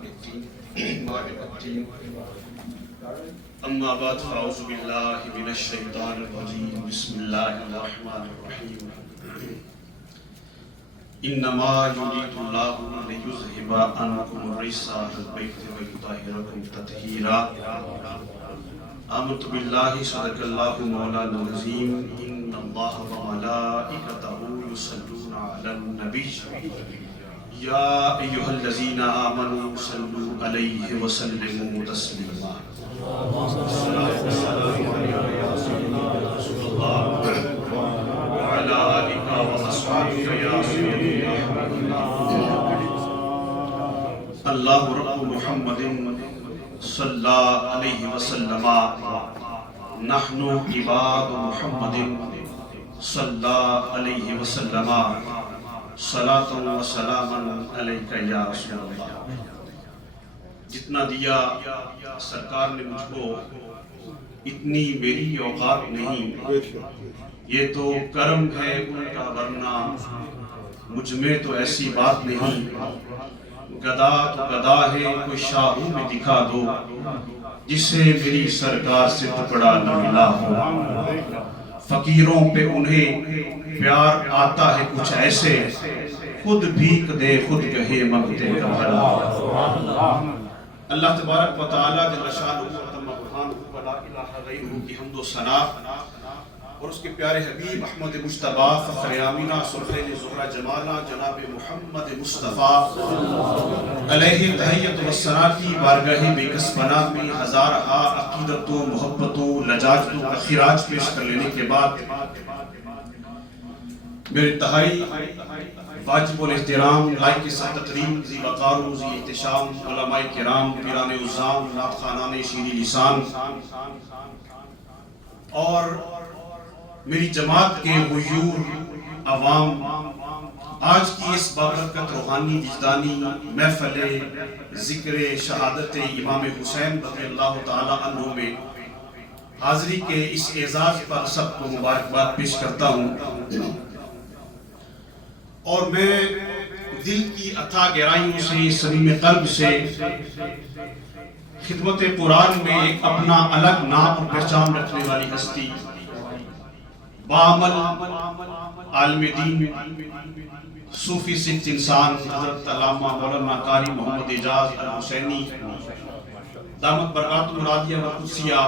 الدين اما بعد فاعوذ باللہ من الشیطان الرجیم بسم اللہ الرحمن الرحیم انما یرید اللہ لیذہب عنکم الرجس اہل البیت ویطہرکم تطہیرا آمنت باللہ صدق اللہ مولانا العظیم ان اللہ وملائکتہ یصلون علی النبی یا ایھا الذین آمنوا صلوا علیہ وسلموا تسلیما الصلاۃ والسلام علیک یا سیدنا رسول اللہ وعلی آلک واصحابک یا سیدی یا حبیب اللہ اللہ رب محمد صلی علیہ وسلم نحن عباد محمد صلی علیہ وسلم صلاۃ و سلام علیک یا رسول اللہ. جتنا دیا سرکار نے مجھ کو اتنی میری اوقات نہیں، یہ تو کرم ہے ان کا، ورنہ مجھ میں تو ایسی بات نہیں. گدا تو گدا ہے کوئی شاہوں میں دکھا دو جسے میری سرکار سے ٹکڑا نہ ملا ہو. فقیروں پہ انہیں پیار آتا ہے کچھ ایسے، خود بھیک دے خود کہے منگتے کا بھلا. اللہ تبارک و تعالیٰ جل شانہ و تم برہانہ و لا الہ غیرہ کی حمد و ثنا اور اس کے پیارے حبیب احمد مجتبیٰ فخر آمینہ سلطان زہرہ جمالہ جناب محمد مصطفیٰ علیہ تحیت و ثنا کی بارگاہ بے کس پناہ میں ہزارہا عقیدتوں محبتوں لجاجتوں کا خراج پیش کر لینے کے بعد میرے انتہائی واجب الاحترام لائق سب تقریم ذی وقار و ذی احتشام علماء کرام پیران عظام نعت خوانان شیریں لسان اور میری جماعت کے غیور عوام، آج کی اس بابرکت روحانی وجدانی محفل ذکر شہادت امام حسین رضی اللہ تعالی عنہ میں حاضری کے اس اعزاز پر سب کو مبارکباد پیش کرتا ہوں. اور میں دل کی اتھا گہرائیوں سے صمیم قلب سے خدمت قرآن میں ایک اپنا الگ نام اور پہچان رکھنے والی ہستی، بعمل عالم دین صوفی سچ انسان حضرت علامہ مولانا قاری محمد اعجاز الحسینی دامت برکاتہ العالیہ و قدسیہ،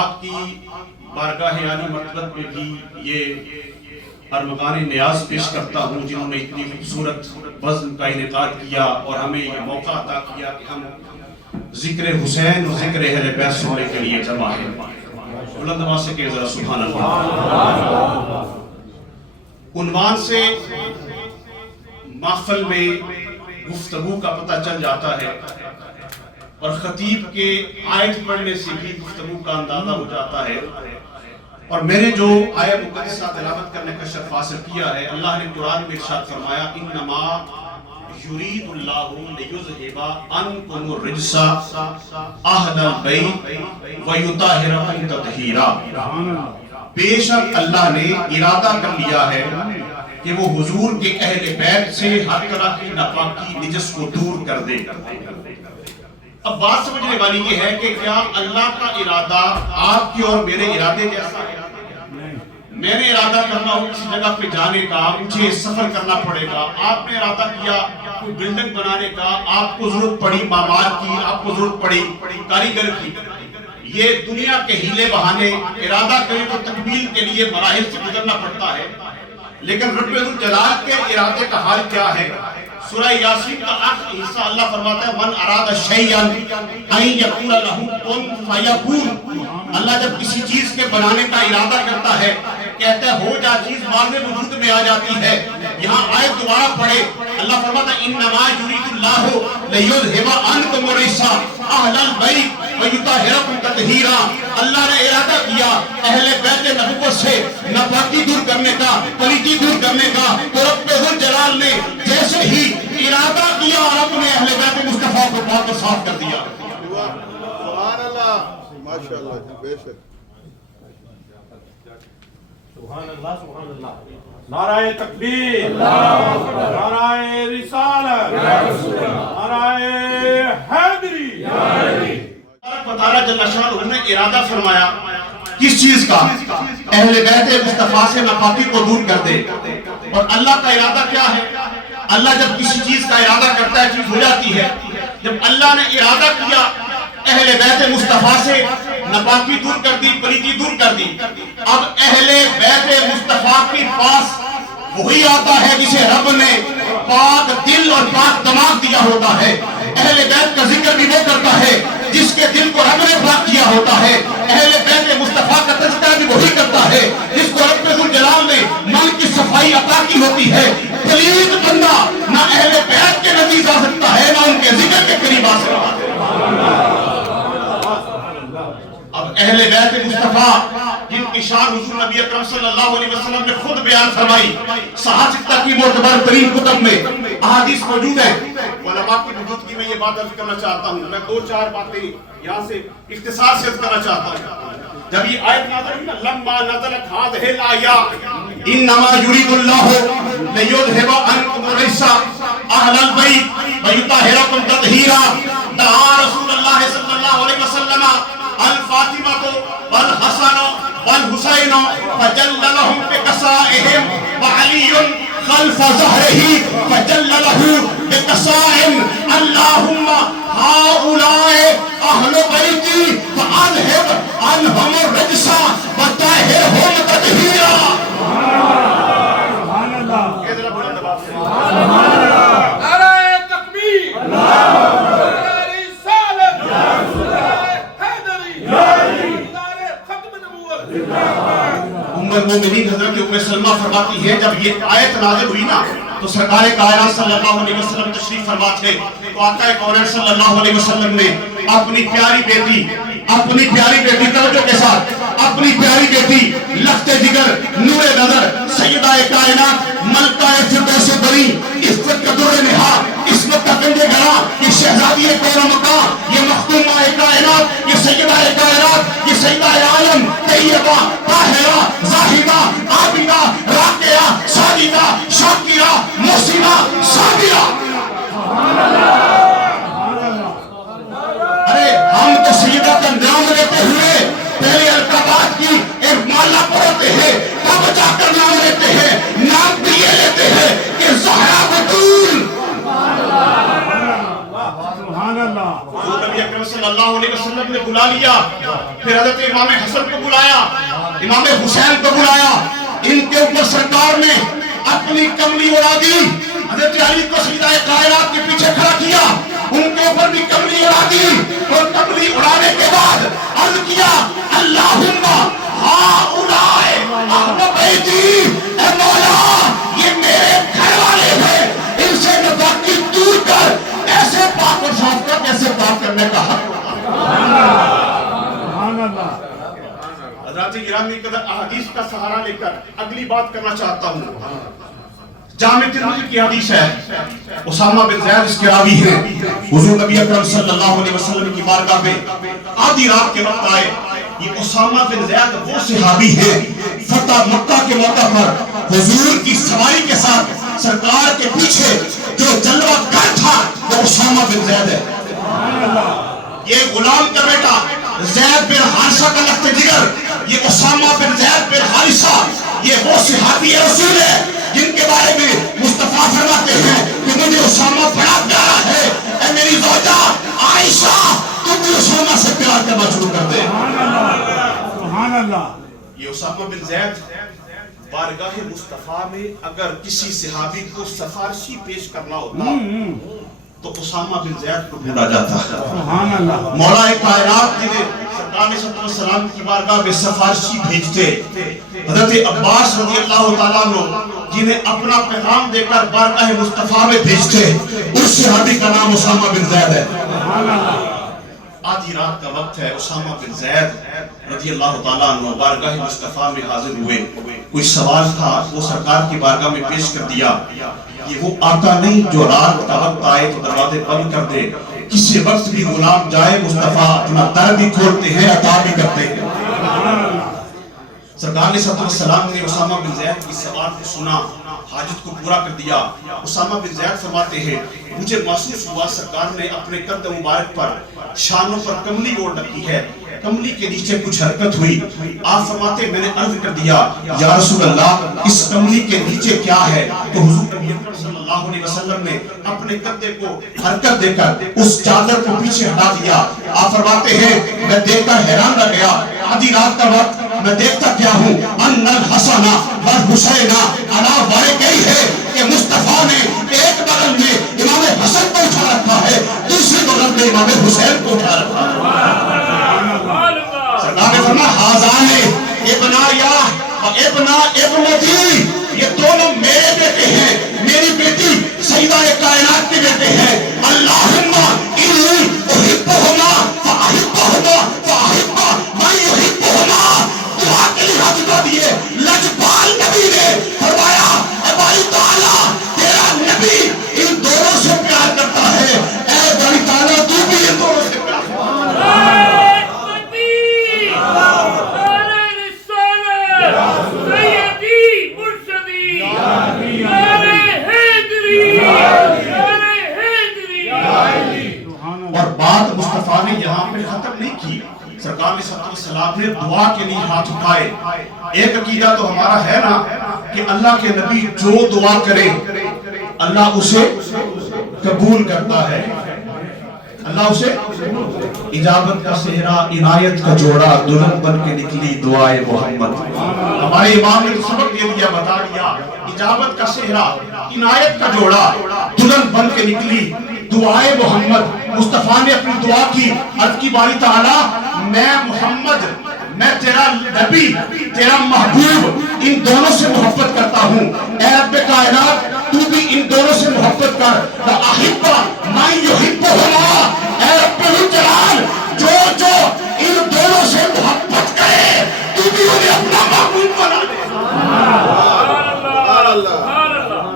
آپ کی بارگاہ عالی مرتبت میں بھی یہ ارمغان نیاز پیش کرتا ہوں، جنہوں نے اتنی خوبصورت بزم کا انعقاد کیا اور ہمیں یہ موقع عطا کیا کہ ہم ذکر حسین و ذکر اہل بیت سننے کے لیے جمع ہیں. بلند آواز سے کہے ذرا سبحان اللہ. عنوان سے محفل میں گفتگو کا پتہ چل جاتا ہے اور خطیب کے آیت پڑھنے سے بھی گفتگو کا اندازہ ہو جاتا ہے. اور میں نے جو آیت مقدسہ تلاوت کرنے کا شرف حاصل کیا ہے، اللہ نے قرآن میں ارشاد فرمایا انما یرید اللہ لیذہب عنکم الرجس اہل البیت ویطہرکم تطہیرا. بے شک اللہ نے ارادہ کر لیا ہے کہ وہ حضور کے اہل بیت سے ہر طرح کی ناپاکی نجس کو دور کر دے. اب بات سمجھنے والی یہ ہے کہ کیا اللہ کا ارادہ آپ کی اور میرے ارادے جیسا ہے؟ میں نے ارادہ کرنا ہو کسی جگہ پہ جانے کا، مجھے سفر کرنا پڑے گا. آپ نے ارادہ کیا کوئی بلڈنگ بنانے کا، آپ کو ضرورت پڑی معمار کی، آپ کو ضرورت پڑی کاریگر کی. یہ دنیا کے ہیلے بہانے ارادہ کریں تو تکمیل کے لیے مراحل سے گزرنا پڑتا ہے. لیکن رب الجلال کے ارادے کا حال کیا ہے؟ سورہ یاسین کا آخری حصہ اللہ فرماتا ہے من اراد شیئا ان یقول لہ کن فیکون. اللہ جب کسی چیز کے بنانے کا ارادہ کرتا ہے، کہتا ہے ہو جا، چیز بعد وجود میں آ جاتی ہے. یہاں آیت دوبارہ پڑھے، اللہ فرماتا ہے انما یرید اللہ لیذہب عنکم الرجس اہل البیت ویطہرکم تطہیرا. اللہ نے ارادہ کیا اہل بیت نبوت سے ناپاکی دور کرنے کا، پلیتی دور کرنے کا. تو رب الجلال نے جیسے ہی ارادہ کیا اور اپنے اہل بیت مصطفیٰ کو پاک و صاف کر دیا. سبحان اللہ، ماشاءاللہ، بے شک. سبحان اللہ، سبحان اللہ. نعرہ تکبیر، نعرہ رسالت، نعرہ تعالیٰ جل شانہ نے ارادہ فرمایا کس چیز کا؟ اہل بیت مصطفیٰ سے ناپاکی کو دور کر دے. اور اللہ کا ارادہ کیا ہے؟ اللہ جب کسی چیز کا ارادہ کرتا ہے چیز ہو جاتی ہے. جب اللہ نے ارادہ کیا اہل بیت مصطفیٰ سے ناپاکی دور کر دی، پلیتی دور کر دی، اب اہل بیت مصطفیٰ کے پاس وہی آتا ہے جسے رب نے پاک دل اور پاک دماغ دیا ہوتا ہے. اہل بیت کا ذکر بھی وہ کرتا ہے جس کے دل کو رب نے پاک کیا ہوتا ہے. اہل بیت مصطفیٰ کا تذکرہ بھی وہی کرتا ہے جس کو رب ذوالجلال نے من کی صفائی عطا کی ہوتی ہے. پلید بندہ نہ اہل بیت کے نزدیک آ سکتا ہے نہ ان کے ذکر کے قریب آ سکتا ہے. اب اہل بیت مصطفیٰ جن کی شان حضور نبی اکرم صلی اللہ علیہ وسلم نے خود بیان فرمائی، صحاح ستہ کی معتبر ترین کتب میں احادیث موجود ہیں. علماء کی موجودگی میں یہ بات عرض کرنا چاہتا ہوں. میں دو چار باتیں یہاں سے اختصار سے عرض کرنا چاہتا ہوں. جب یہ آیت نازل ہوئی نا لما نزلت هذه الآیات انما یرید اللہ لیذهب عنکم الرجس اہل البیت ویطہرکم تطہیرا. دعا رسول اللہ صلی اللہ علیہ وسلم الفاطمہ والحسن والحسین فجللهم بقصائهم وعلی خلف ظهره فجلله بقصائم اللهم هؤلاء اہل بیتی فاذهب عنهم الرجس وطہرهم تطہیرا. سبحان اللہ. سبحان اللہ. نعرہ تکبیر، نعرہ رسالت، نعرہ حیدری، نعرہ ختم نبوت. ام المومنین حضرت ام سلمہ فرماتی ہے جب یہ آیت نازل ہوئی نا تو سرکار کائنات صلی اللہ علیہ وسلم تشریف فرما تھے. تو آقا کونین صلی اللہ علیہ وسلم نے اپنی پیاری بیٹی توجہ کے ساتھ اپنی پیاری بیٹی لخت جگر نور نظر سیدہ کائنات ملکہ فردوس بری عزت کا در نہا عصمت کا کنڈ گرا یہ شہزادی کون مقام یہ مختومہ کائنات یہ سیدہ کائنات یہ سیدہ عالم طیبہ طاہرہ زاہدہ عابدہ راقیہ ساجدہ شاکرہ محسنہ صابرہ. ارے ہم تو سیدہ کا نام لیتے ہوئے پہلے القابات کی ایک مالا پڑھتے ہیں تب جا کر نام لیتے ہیں. نام بھی یہ لیتے ہیں کہ زہرا بطول. سبحان اللہ. حضور نبی اکرم صلی اللہ علیہ وسلم نے بلا لیا. پھر حضرت امام حسن کو بلایا، امام حسین کو بلایا. ان کے اوپر سرکار نے اپنی کملی اڑا دی. حضرت علی کو سیدہ کائنات کے پیچھے کھڑا کیا، ان کے اوپر بھی کملی اڑا دی. اور کملی اڑانے کے بعد عرض کیا اللہم ہؤلاء اہل بیتی، اے مولا یہ میرے گھر والے ہیں، ان سے ناپاکی دور کر. ایسے پاک اور صاف کر کیسے پاک کرنے کا حق. سبحان اللہ. حضرات گرامی قدر احادیث کا سہارا لے کر اگلی بات کرنا چاہتا ہوں. جامع ترمذی کی حدیث ہے، اسامہ بن زید اس کے راوی ہیں. حضور نبی اکرم صلی اللہ علیہ وسلم کی بارگاہ میں آدھی رات کے وقت آئے. یہ اسامہ بن زید وہ صحابی ہیں فتح مکہ کے موقع پر حضور کی سواری کے ساتھ سرکار کے پیچھے جو جلوہ گر تھا وہ اسامہ بن زید ہے. یہ غلام کا بیٹا زید بن حارثہ کا لخت جگر، یہ اسامہ بن زید بن حارثہ یہ وہ صحابی رسول ہے جن کے بارے میں مصطفیٰ فرماتے ہیں کہ مجھے اسامہ بڑا پیارا ہے. اے میری زوجہ عائشہ تم بھی اسامہ سے پیار کرنا شروع کر دے. سبحان اللہ. یہ اسامہ بن زید بارگاہ مصطفیٰ میں اگر کسی صحابی کو سفارشی پیش کرنا ہوتا تو اسامہ بن زید کو ڈھونڈا جاتا. سبحان اللہ. مولا کائنات جنہیں سرکار صلی اللہ علیہ وسلم کی بارگاہ میں سفارشی بھیجتے، حضرت عباس رضی اللہ تعالیٰ عنہ جنہیں اپنا پیغام دے کر بارگاہ مصطفیٰ میں بھیجتے، اس صحابی کا نام اسامہ بن زید ہے. آدھی رات کا وقت ہے، اسامہ بن زید رضی اللہ تعالیٰ عنہ بارگاہ مصطفیٰ میں حاضر ہوئے. کوئی سوال تھا وہ سرکار کی بارگاہ میں پیش کر دیا. یہ وہ آقا نہیں جو رات کا وقت آئے تو دروازے بند کر دے. کسی وقت بھی غلام جائے مصطفیٰ اپنا در بھی کھولتے ہیں، عطا بھی کرتے ہیں. سرکار صلی اللہ علیہ وسلم نے اسامہ بن زید کی سوال کو سنا. حاجت کو پورا کر دیا۔ اسامہ بن زید فرماتے ہیں مجھے محسوس ہوا سرکار نے اپنے قد مبارک پر شانوں پر کملی اوڑھ رکھی ہے، کملی کے نیچے کچھ حرکت ہوئی۔ آپ فرماتے میں نے عرض کر دیا یا رسول اللہ اس کملی کے نیچے کیا ہے؟ تو حضور نبی اکرم صلی اللہ علیہ وسلم نے اپنے کندھے کو حرکت دے کر اس چادر کو پیچھے ہٹا دیا۔ آپ فرماتے ہیں میں دیکھ کر حیران رہ گیا، آدھی رات کا وقت میں دیکھتا کیا ہوں ان الحسن والحسین علی ورقیہ کہ مصطفیٰ نے ایک بغل میں امام حسن کو اٹھا رکھا ہے، دوسری بغل میں امام حسین کو اٹھا رکھا ہے۔ سرکار نے فرمایا حاضان ابنایا و ابنا ابنتی، یہ دونوں میرے بیٹے ہیں، میری بیٹی سیدہ کائنات کے بیٹے ہیں۔ اللہم انی احبہما فاحبہما فاحبا من یحبہما، دعا کے لیے ہاتھ اٹھا دیے۔ لجپال نبی نے فرمایا اے باری تعالیٰ تیرا نبی ان دونوں سے پیار کرتا ہے، اے باری تعالیٰ تو بھی ان دونوں سے پیار کرتا ہے۔ اور بات مصطفیٰ نے یہاں پہ ختم نہیں کی، سرکار صلی اللہ علیہ وسلم نے دعا کے لیے ہاتھ اٹھائے۔ ایک عقیدہ تو ہمارا ہے نا کہ اللہ کے نبی جو دعا کرے اللہ اسے قبول کرتا ہے، اللہ اسے اجابت کا صحرا عنایت کا جوڑا دلہن بن کے نکلی دعائے محمد۔ ہمارے امام نے سبق دے دیا، بتا دیا اجابت کا صحرا عنایت کا جوڑا دلہن بن کے نکلی دعائے محمد۔ مصطفیٰ نے اپنی دعا کی، عرض کی باری تعالیٰ میں محمد، میں تیرا نبی تیرا محبوب ان دونوں سے محبت کرتا ہوں، اے رب کائنات تو بھی ان دونوں سے محبت کر۔ وَأَحِبَّ مَن يُحِبُّهُمَا، اے رب الجلال جو ان دونوں سے محبت کرے تو بھی انہیں اپنا محبوب بنا دے۔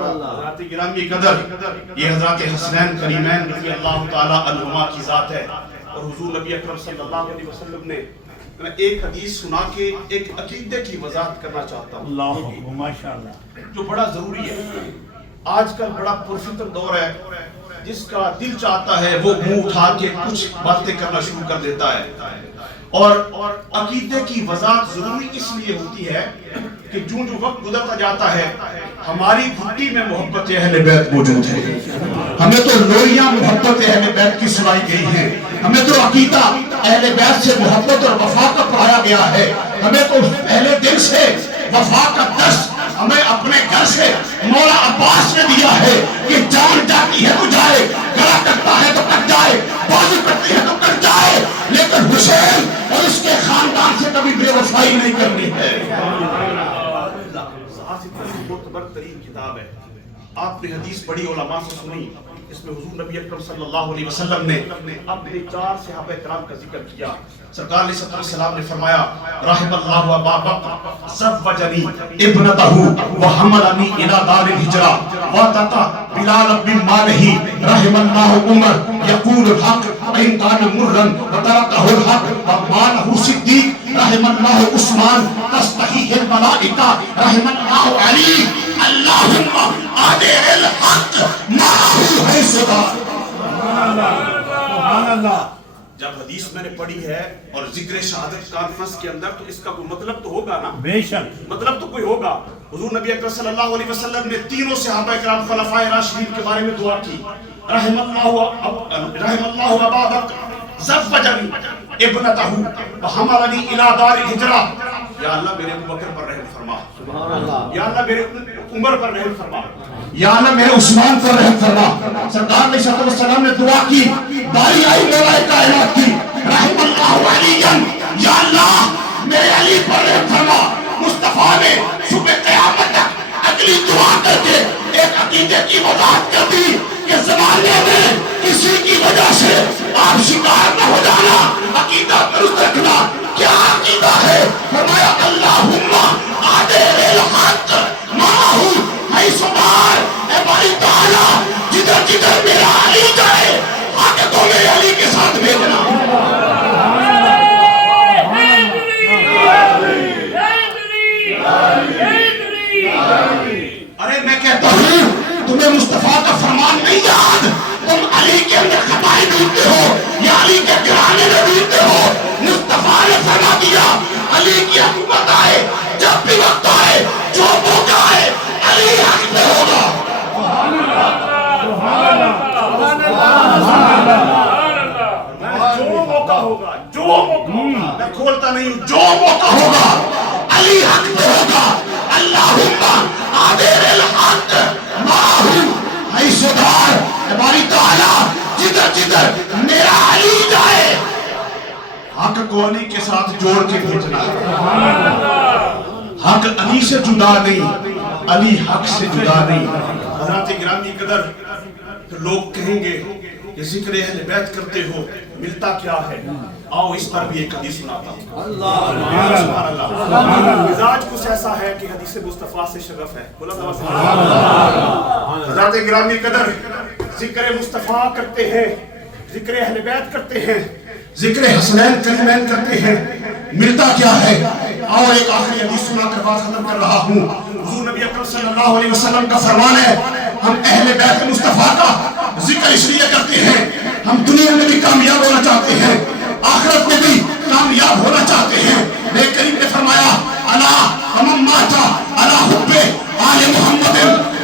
حضرات گرامی قدر، یہ حضرات حسنین کریمین رضی اللہ تعالیٰ عنہما کی ذات ہے، اور حضور نبی اکرم صلی اللہ علیہ وسلم نے میں ایک حدیث سنا کے ایک عقیدے کی وضاحت کرنا چاہتا ہوں اللہ ماشاءاللہ، جو بڑا ضروری ہے۔ آج کل بڑا پرفتن دور ہے، جس کا دل چاہتا ہے وہ منہ اٹھا کے کچھ باتیں کرنا شروع کر دیتا ہے، اور عقیدے کی وضاحت ضروری اس لیے ہوتی ہے کہ جو وقت گزرتا جاتا ہے ہماری گھٹی میں محبت اہل بیت موجود ہے، ہمیں تو لوریاں محبت اہل بیت کی سنائی گئی ہیں، ہمیں تو عقیدہ اہل بیت سے محبت اور وفا کا پڑھایا گیا ہے، ہمیں تو پہلے دن سے وفا کا درس ہمیں اپنے گھر سے مولا عباس نے دیا ہے کہ جان جاتی ہے تو جائے، گلا کٹتا ہے تو کٹ جائے، بازو کٹتی ہے تو کٹ جائے، لیکن حسین اور اس کے خاندان سے کبھی بے وفائی نہیں کرنی ہے۔ معتبر ترین کتاب ہے، آپ نے حدیث پڑھی علماء سے سنی، اس میں حضور نبی اکرم صلی اللہ علیہ وسلم نے اپنے 4 صحابہ کرام کا ذکر کیا۔ سرکار علیہ السلام نے فرمایا رحم اللہ ابا بکر زوجنی ابنتہ وحملنی الی دار الہجرہ واتقى بلال بن مالہ رحم اللہ عمر یقول الحق ان کان مرا وترکہ الحق وقالہ صدیق رحم اللہ عثمان تستحیہ الملائکہ رحم اللہ علی اللہم آدر الحق معہو ہے صدا۔ سبحان اللہ۔ جب حدیث میں نے پڑھی ہے اور ذکر شہادت کانفرنس کے اندر تو اس کا کوئی مطلب تو ہوگا نا، بے شک مطلب تو کوئی ہوگا۔ حضور نبی اکرم صلی اللہ علیہ وسلم نے تینوں صحابہ کرام خلفائے راشدین کے بارے میں دعا کی، رحم اللہ ابا بکر زوجنی ابنتہ وحملنی الی دار الہجرہ، یا اللہ میرے ابو بکر پر رحم فرما، یا اللہ میرے عمر پر رحم فرما، یا اللہ میرے عثمان پر رحم فرما۔ سرکار علیہ السلام نے دعا کی، باری آئی مولا کائنات کی، رحم اللہ علی، یا اللہ میرے علی پر رحم فرما۔ مصطفیٰ نے صبح قیامت تک اگلی دعا کر کے ایک عقیدے کی وضاحت کر دی کہ زمانے میں کسی کی وجہ سے آپ شکار نہ ہو جانا، عقیدہ درست رکھنا۔ کیا عقیدہ ہے؟ فرمایا اللہم آدر الحق معہو حیث مار، اے باری تعالیٰ جدھر جدھر میرا علی جائے آگے تو میرے علی کے ساتھ بھیجنا۔ ارے میں مصطفیٰ کا فرمان نہیں یاد؟ تم علی کے اندر خطائیں ڈھونڈتے ہو یا علی کے گرانے میں ڈھونڈتے ہو؟ مصطفیٰ نے فرما دیا علی کی حکومت آئے، جب بھی وقت آئے، جو موقع آئے، علی حق میں ہوگا۔ میں کھولتا نہیں ہوں، جو موقع ہوگا علی حق میں ہوگا۔ اللہم آدیر الحق ماہم حیث دار، ہماری تعالیٰ جدھر جدھر میرا علی جائے، حق کو علی کے ساتھ جوڑ کے بھیجنا ہے۔ حق علی سے جدا نہیں، علی حق سے جدا نہیں۔ حضرات گرامی قدر، تو لوگ کہیں گے کہ ذکر اہل بیت کرتے ہو، ملتا کیا ہے؟ آؤ اس پر بھی ایک حدیث سناتا ہوں۔ سبحان اللہ۔ مزاج کچھ ایسا ہے کہ حدیث مصطفیٰ سے شغف ہے۔ بولا سبحان اللہ۔ حضرات گرامی قدر، ذکر مصطفیٰ کرتے ہیں، ذکر اہل بیت کرتے ہیں، ذکر حسنین کریمین کرتے ہیں، ملتا کیا ہے؟ آؤ ایک آخری حدیث سنا کر بات ختم کر رہا ہوں۔ حضور نبی اکرم صلی اللہ علیہ وسلم کا فرمان ہے، ہم اہل بیت مصطفیٰ کا ذکر اس لیے کرتے ہیں، ہم دنیا میں بھی کامیاب ہونا چاہتے ہیں، آخرت میں بھی کامیاب ہونا چاہتے ہیں۔ نبی کریم نے فرمایا الا ومن مات علی حب آل محمد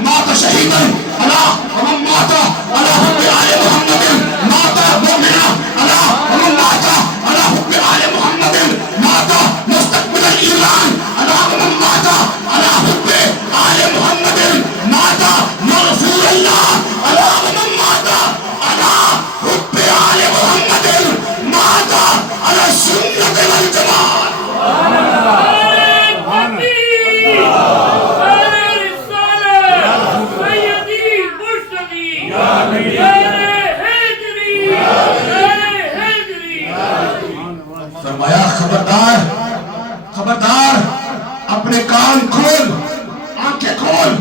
مات شہیدا، الا ومن مات علی حب آل محمد مات مؤمنا، الا ومن مات علی حب آل محمد مات مستقبل الایمان، الا ومن مات علی حب آل محمد مات مغفور اللہ، الا ومن مات علی حب آل محمد مات علی السنة والجماعة۔ فرمایا خبردار خبردار، اپنے کان کھول، آنکھیں کھول،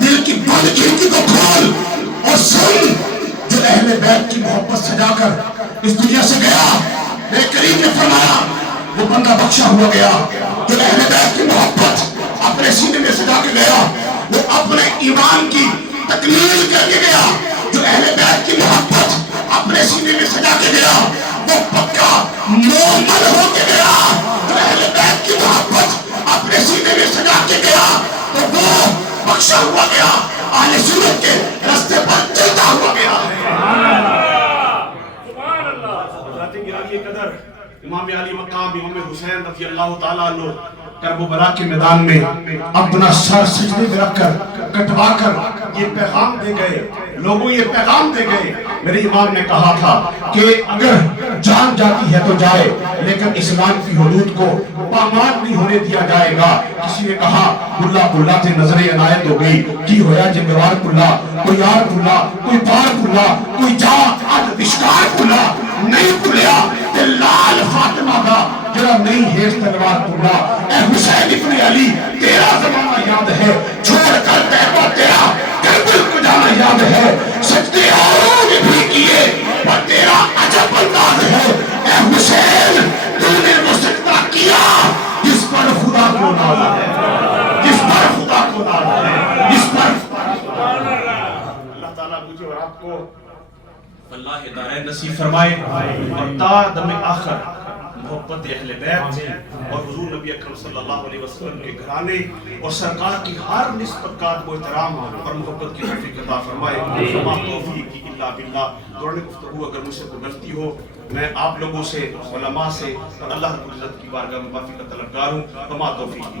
دل کی بند کھڑکی کو کھول اور سن، جو اہل بیت کی محبت سجا کر اس دنیا سے گیا، نبی کریم نے فرمایا وہ بندہ بخشا ہوا گیا جو اہل بیت کی محبت اپنے سینے میں سجا کے گیا، وہ اپنے ایمان کی تکمیل کر کے گیا، جو اہل بیت کی محبت اپنے سینے میں سجا کے گیا، وہ پکا مومن ہو کے گیا، جو اہل بیت کی محبت اپنے سینے میں سجا کے گیا تو وہ بخشا ہوا گیا، اہل سنت کے راستے پر چلتا ہوا گیا۔ قدر امام علی مقام امام حسین رضی اللہ تعالیٰ عنہ کربلا کے میدان میں اپنا سر سجدے میں رکھ کر کٹوا کر یہ پیغام دے گئے، لوگوں یہ پیغام دے گئے۔ میرے امام نے کہا تھا کہ اگر جان جاتی ہے تو جائے، لیکن اسلام کی حدود کو پامال نہیں ہونے دیا جائے گا۔ کسی نے کہا بلا بلا تے نظر عنایت ہو گئی، کی ہویا جنگوار بلا، کوئی یار بلا، کوئی بار بلا، کوئی جا آج دشکار بلا، نہیں بھولیا تے لال فاطمہ دا جرا نہیں ہیس تلوار بلا۔ اے حسین ابن علی تیرا زمانہ یاد ہے، چھوڑ کر تیرا تیرا کربل کو جانا یاد ہے، سجدے اور بھی کیے پر تیرا عجب انداز ہے۔ اے حسین تو نے وہ سجدہ کیا جس پر خدا کو ناز ہے، جس پر خدا کو ناز ہے، جس پر اللہ تعالیٰ مجھے اور آپ کو اللہ ہدایت نصیب فرمائے اور تا دم آخر محبت اہل بیت اور حضور نبی اکرم صلی اللہ علیہ وسلم کے گھرانے اور سرکار کی ہر نسبت کا ادب و احترام اور محبت کی توفیق عطا فرمائے۔ وما توفیقی الا باللہ۔ دوران گفتگو اگر مجھ سے کوئی غلطی ہو، میں آپ لوگوں سے، علماء سے اور اللہ رب العزت کی بارگاہ میں معافی کا طلبگار ہوں۔ وما توفیقی